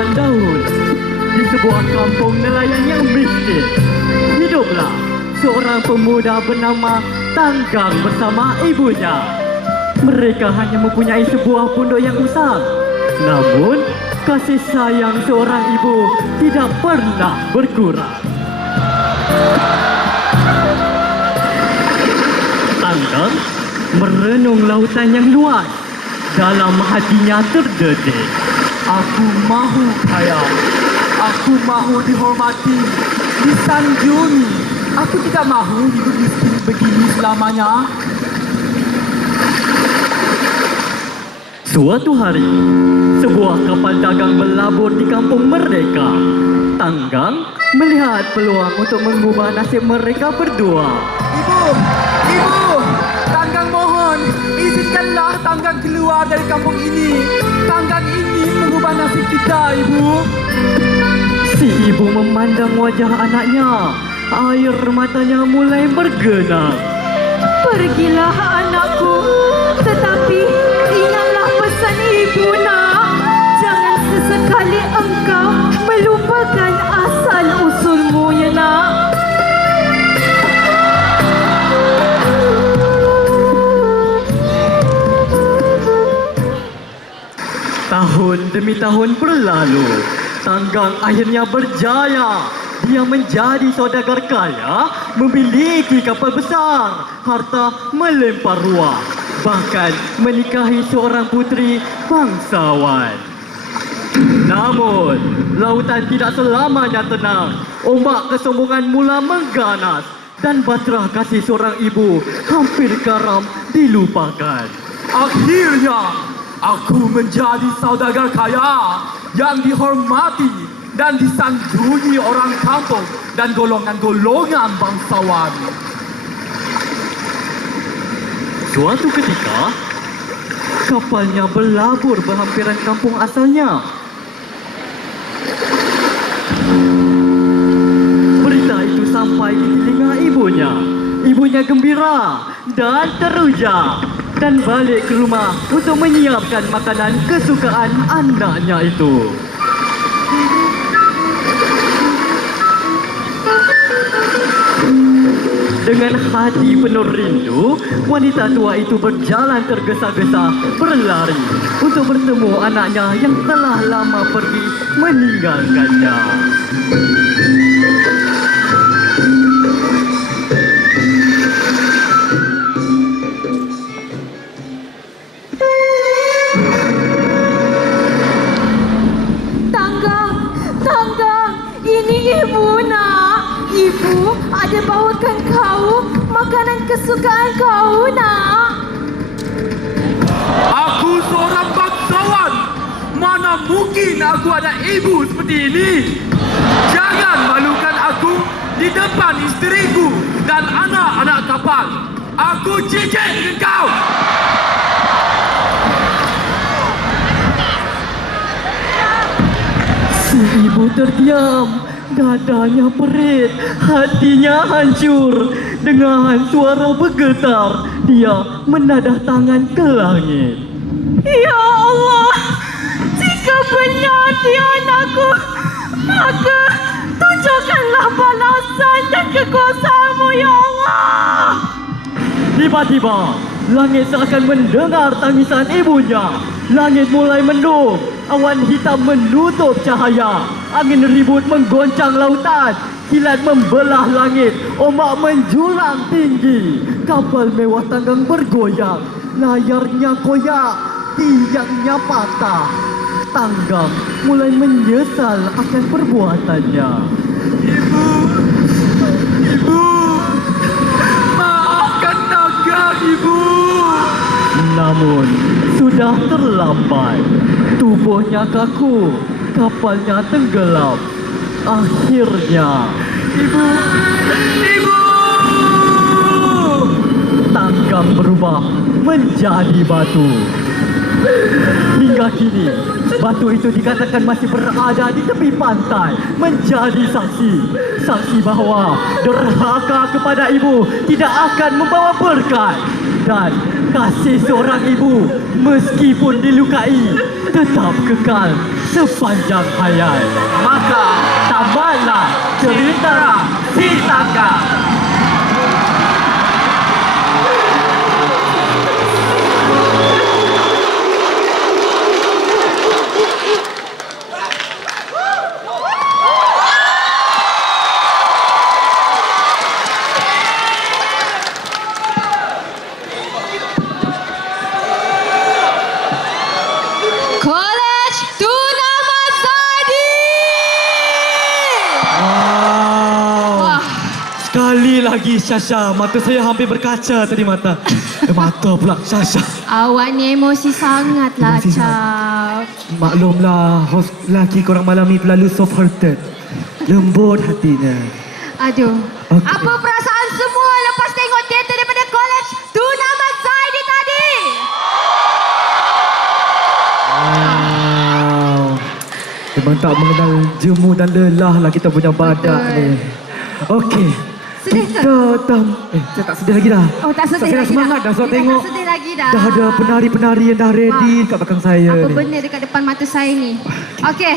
zaman dahulu di sebuah kampung nelayan yang miskin. Hiduplah seorang pemuda bernama Tanggang bersama ibunya. Mereka hanya mempunyai sebuah pondok yang usang. Namun, kasih sayang seorang ibu tidak pernah berkurang. Tanggang merenung lautan yang luas. Dalam hatinya terdetik. Aku mahu kaya. Aku mahu dihormati, disanjungi. Aku tidak mahu hidup miskin begini selamanya. Suatu hari, sebuah kapal dagang berlabur di kampung mereka. Tanggang melihat peluang untuk mengubah nasib mereka berdua. Ibu, ibu, tanggang mohon, izinkanlah tanggang keluar dari kampung ini. Tanggang nasib kita, ibu. Si ibu memandang wajah anaknya. Air matanya mulai bergenang. Pergilah anakku, tetapi demi tahun berlalu, Tanggang akhirnya berjaya. Dia menjadi saudagar kaya, memiliki kapal besar, harta melempar ruah, bahkan menikahi seorang putri bangsawan. Namun, lautan tidak selamanya tenang. Ombak kesombongan mula mengganas dan batrah kasih seorang ibu hampir karam dilupakan. Akhirnya, aku menjadi saudagar kaya yang dihormati dan disanjungi orang kampung dan golongan-golongan bangsawan. Suatu ketika, kapalnya berlabur berhampiran kampung asalnya. Berita itu sampai di telinga ibunya. Ibunya gembira dan teruja dan balik ke rumah untuk menyiapkan makanan kesukaan anaknya itu. Dengan hati penuh rindu, wanita tua itu berjalan tergesa-gesa berlari untuk bertemu anaknya yang telah lama pergi meninggalkannya. Kau makanan kesukaan kau nak. Aku seorang bangsawan. Mana mungkin aku ada ibu seperti ini? Jangan malukan aku di depan isteriku dan anak-anak kapal. Aku jijik dengan kau. Si ibu terdiam, dadanya perit, hatinya hancur. Dengan suara bergetar, dia menadah tangan ke langit. Ya Allah, jika benar dia anakku, maka tunjukkanlah balasan dan kekuasaanmu, Ya Allah. Tiba-tiba, langit seakan mendengar tangisan ibunya. Langit mulai mendung, awan hitam menutup cahaya. Angin ribut menggoncang lautan. Kilat membelah langit, ombak menjulang tinggi. Kapal mewah tanggang bergoyang, layarnya koyak, tiangnya patah. Tanggang mulai menyesal akan perbuatannya. Ibu, ibu, maafkan naga ibu. Namun, sudah terlambat. Tubuhnya kaku, kapalnya tenggelam. Akhirnya, Ibu, ibu. tanggang berubah menjadi batu. Hingga kini, batu itu dikatakan masih berada di tepi pantai menjadi saksi. Saksi bahawa derhaka kepada ibu tidak akan membawa berkat. dan kasih seorang ibu meskipun dilukai tetap kekal sepanjang hayat. Maka Tamatlah cerita si lagi Syasha. Mata saya hampir berkaca tadi mata. Eh, mata pula Syasha. awak ni emosi sangat lah, Emosi Cap. Maklumlah, host lelaki korang malam ni terlalu soft hearted. Lembut hatinya. Aduh. Okey. Apa perasaan semua lepas tengok teater daripada College Tuna Mazadi tadi? Wow. Memang tak mengenal jemu dan lelah lah kita punya badak Betul. ni. Okey. Sedih ke? Tam eh saya tak sedih lagi dah. Oh, tak sedih saya lagi semangat dah. dah Kita tengok tak sedih lagi dah. dah ada penari-penari yang dah ready Wah. kat belakang saya Apa ni. benda dekat depan mata saya ni? Okey.